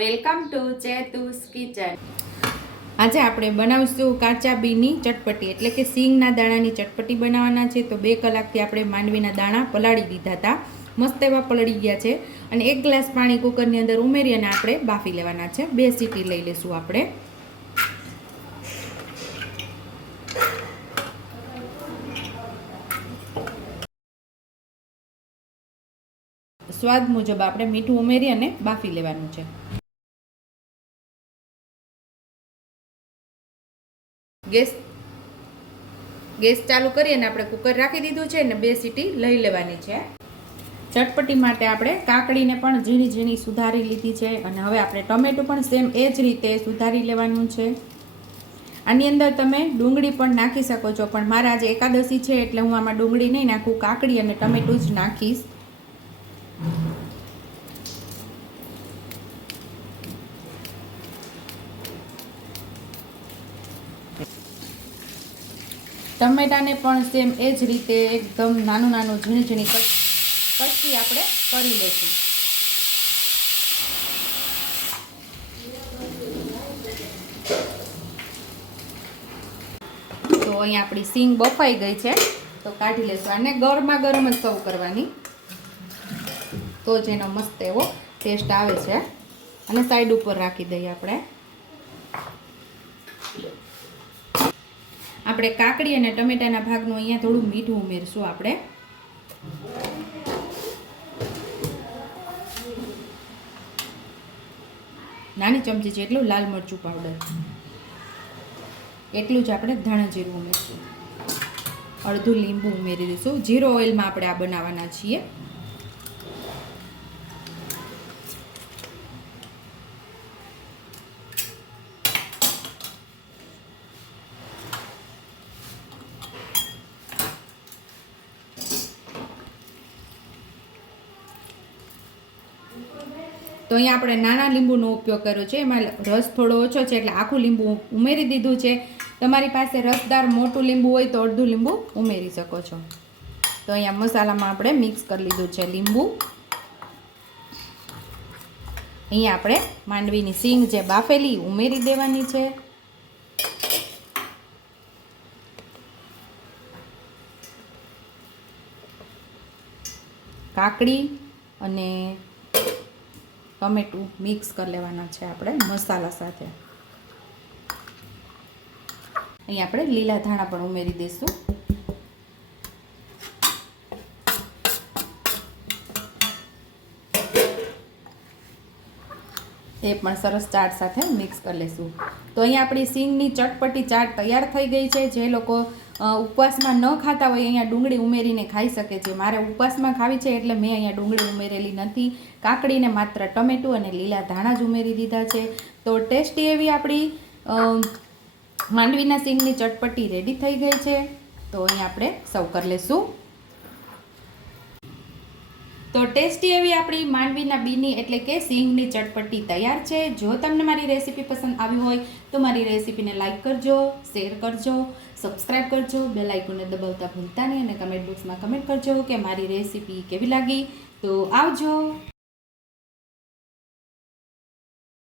Welcome to ચેતુસ kitchen. આજે આપણે બનાવશું કાચા બીની ચટપટી એટલે કે સિંગના દાણાની ચટપટી બનાવવાના છે। તો 2 કલાકથી આપણે માંડવીના દાણા પલાળી દીધા હતા, મસ્ત એવા પલળી ગયા છે અને 1 ગ્લાસ પાણી કુકરની અંદર ઉમેરી અને આપણે બાફી લેવાના છે। 2 સીટી લઈ લેશું આપણે। સ્વાદ મુજબ આપણે મીઠું ઉમેરી અને બાફી લેવાનું છે। ગેસ ચાલુ કરી અને આપણે કુકર રાખી દીધું છે અને 2 સીટી લઈ લેવાની છે। ચટપટી માટે આપણે કાકડીને પણ ઝીણી ઝીણી સુધારી લીધી છે અને હવે આપણે ટમેટું પણ સેમ એ જ રીતે સુધારી લેવાનું છે। આની અંદર તમે ડુંગળી પણ નાખી શકો છો, પણ મારે આજે એકાદશી છે એટલે હું આમાં ડુંગળી નહીં નાખું, કાકડી અને ટમેટું જ નાખીશ। ટમેટાને પણ સેમ એ જ રીતે એકદમ નાનું નાનું ઝીણી ઝીણી કચી આપણે કરી લઈશું। તો અહીંયા આપણી સિંગ બફાઈ ગઈ છે, તો કાઢી લઈશું। આને ગરમા ગરમ જ સર્વ કરવાની, તો જ એનો મસ્ત એવો ટેસ્ટ આવે છે। અને સાઈડ ઉપર રાખી દઈએ આપણે કાકડી અને ટમેટાના ભાગનું અહીંયા થોડું મીઠું ઉમેરશું આપણે। નાની ચમચી જેટલું લાલ મરચું પાવડર, એટલું જ આપણે ધાણા જીરું ઉમેરશું। અડધું લીંબુ ઉમેરી દઈશું। 0 ઓઇલમાં આપણે આ બનાવવાના છીએ। તો અહીંયા આપણે નાના લીંબુનો ઉપયોગ કર્યો છે, એમાં રસ થોડો ઓછો છે એટલે આખું લીંબુ ઉમેરી દીધું છે। તમારી પાસે રસદાર મોટું લીંબુ હોય તો અડધું લીંબુ ઉમેરી શકો છો। તો અહીંયા મસાલામાં આપણે મિક્સ કરી લીધું છે લીંબુ। અહીંયા આપણે માંડવીની સિંગ જે બાફેલી ઉમેરી દેવાની છે। કાકડી અને ટમેટું મિક્સ કરી લેવાના છે આપણે મસાલા સાથે। અહીં આપણે લીલા ધાણા પણ ઉમેરી દઈશું। તે પણ સરસ ચાટ સાથે મિક્સ કરી લઈશું। તો અહીંયા આપણી સિંગની ચટપટી ચાટ તૈયાર થઈ ગઈ છે। જે લોકો ઉપવાસમાં ન ખાતા હોય અહીંયા ડુંગળી ઉમેરીને ખાઈ શકે છે। મારે ઉપવાસમાં ખાવી છે એટલે મેં અહીંયા ડુંગળી ઉમેરેલી નથી, કાકડીને માત્ર ટમેટું અને લીલા ધાણા જ ઉમેરી દીધા છે। તો ટેસ્ટી એવી આપણી માંડવીના સિંગની ચટપટી રેડી થઈ ગઈ છે। તો અહીંયા આપણે સર્વ કરી લઈશું। તો ટેસ્ટી એવી આપણી માંડવીના બીની એટલે કે સિંગની ચટપટી તૈયાર છે। જો તમને મારી રેસીપી પસંદ આવી હોય તો મારી રેસીપીને લાઇક કરજો, શેર કરજો, સબસ્ક્રાઈબ કરજો, બેલ આઇકોનને દબાવતા ભૂલતા નહીં અને કમેન્ટ બોક્સમાં કમેન્ટ કરજો કે મારી રેસીપી કેવી લાગી। તો આવજો।